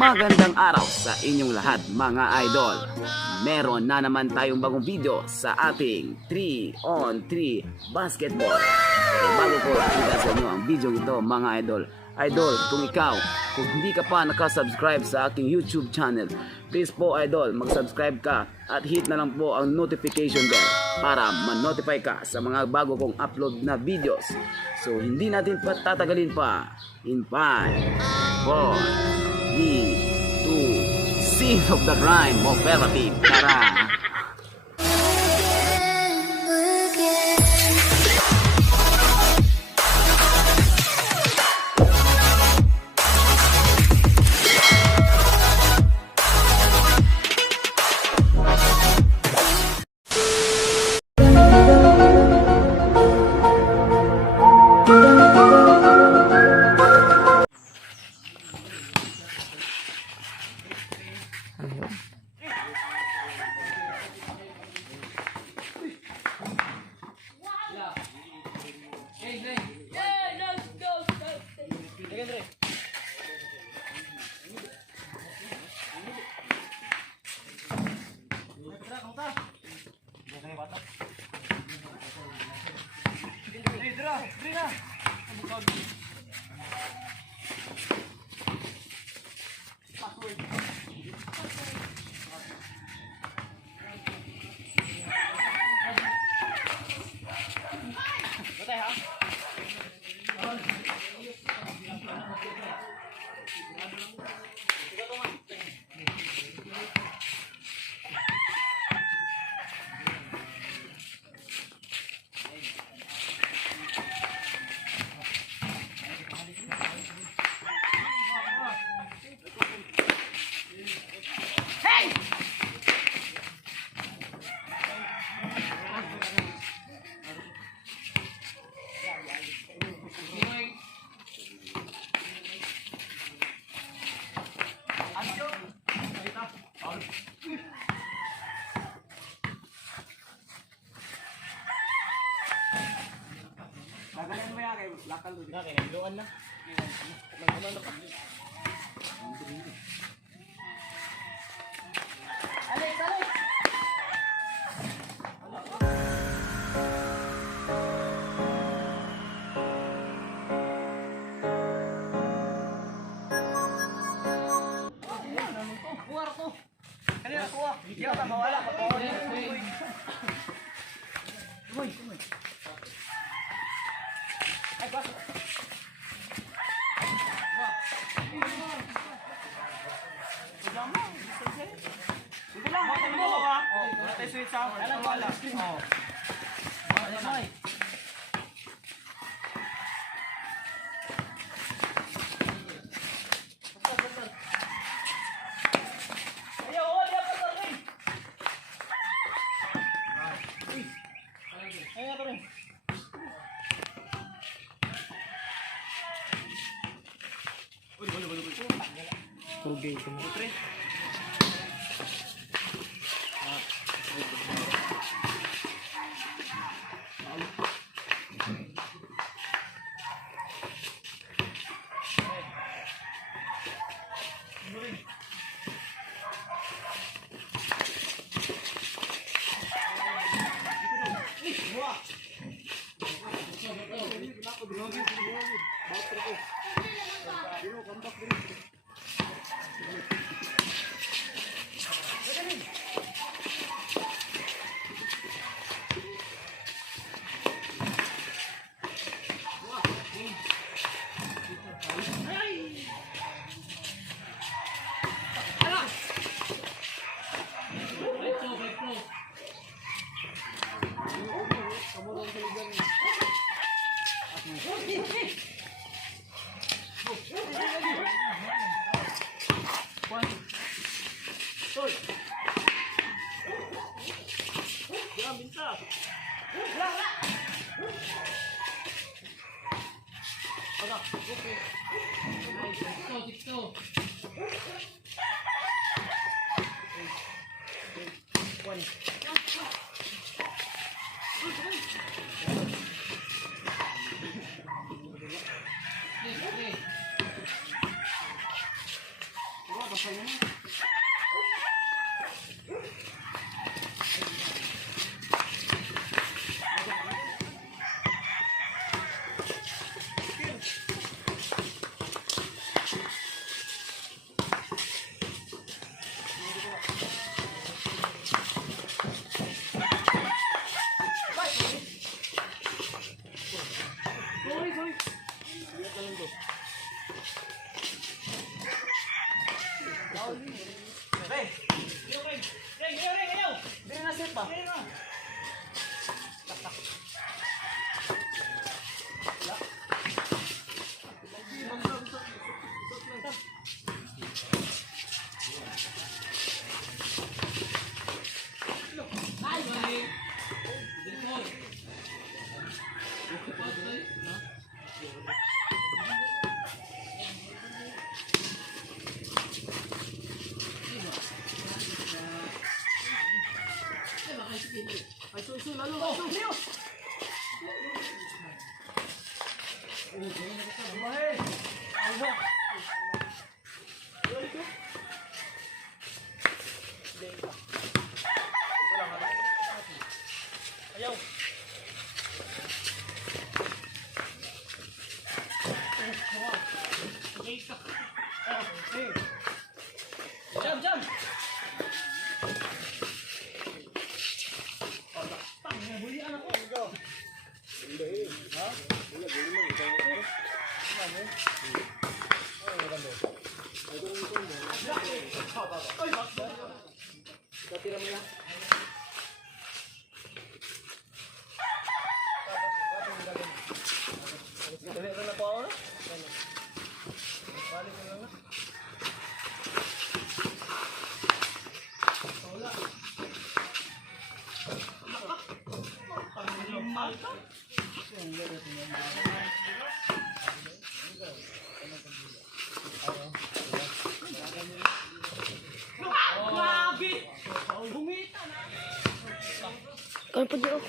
Magandang araw sa inyong lahat mga idol. Meron na naman tayong bagong video sa ating 3-on-3 basketball. Bago ko ipakita sa inyo ang video ito mga idol. Idol, kung hindi ka pa nakasubscribe sa aking YouTube channel, please po idol, mag-subscribe ka at hit na lang po ang notification bell para ma-notify ka sa mga bago kong upload na videos. So hindi natin patatagalin pa. In 5, 4, 3, 2, Scenes of the Crime Operative. Tara! Gagalan mo yan kay lakal doon. Kaya niluan na. Nagkumano ka. Alex, Alex! Kuha ko. Kanina kuha. Hindi ako mawala. Uy. Ay, pasok. Sige lang, bakit mo ha? Oh, wala tayo sweet sa akin. Alam, wala. Oh. Ay. Ayaw, wala pa sa rin. Ayaw pa rin. Tubig ko mo. Binsa. Jump! Ano po diyo?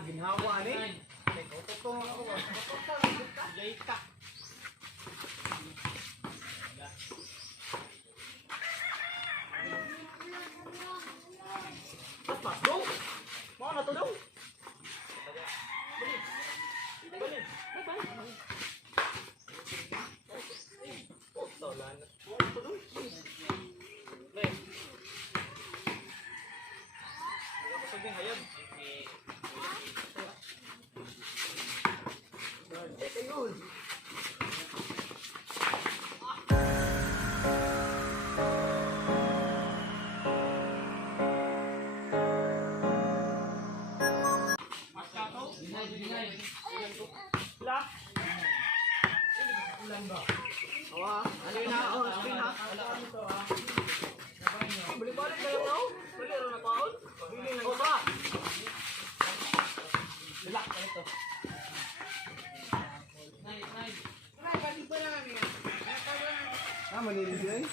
Ginhawa ni. Tutong ako. Jayka. Apa? Dong. Mau na to dong. Balik kayo tau? Balik ron na paon? Bili na ko ba? Dilak ka ito. Manilinis yun.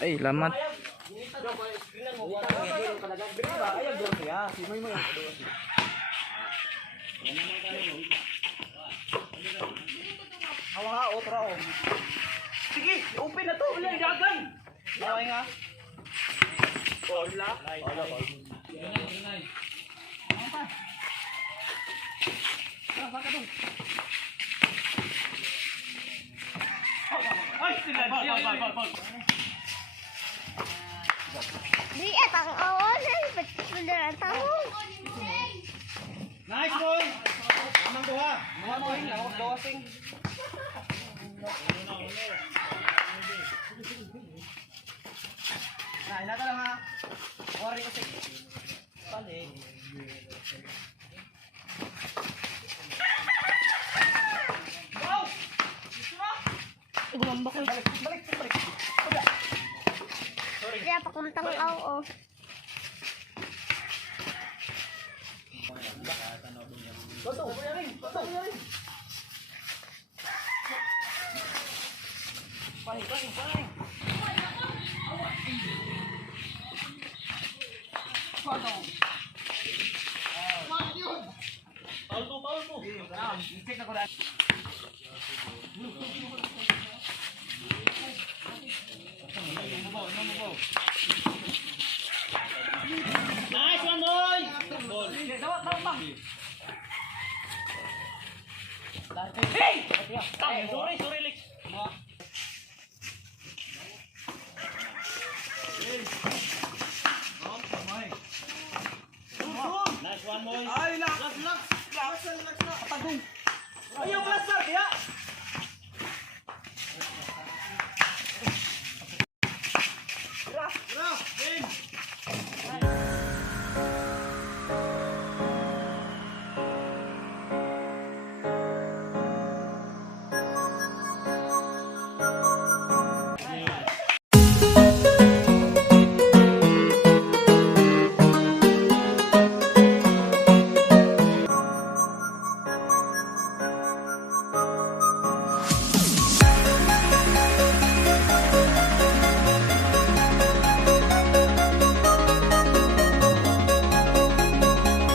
Ay, lamat. Sige, open na to. Wala, dagan. Laway nga. Wala. Ay, sila. Di ang awan ay pala ang tawag. Nice boy. Amang duha. Mga boy, lawak dosing. Nah, inata lang ha. Ori kasi. Pali. Wow! Gumamba ko. Balik. Kaya pakuntang aw. Toto, kuyaring. Paling. Paul. Check na ko na. Nice one, boy! Hey! Sorry, Lex. Nice one, boy. Ay, laks. Pagong. Ayaw, plaster, kaya. Graf, game.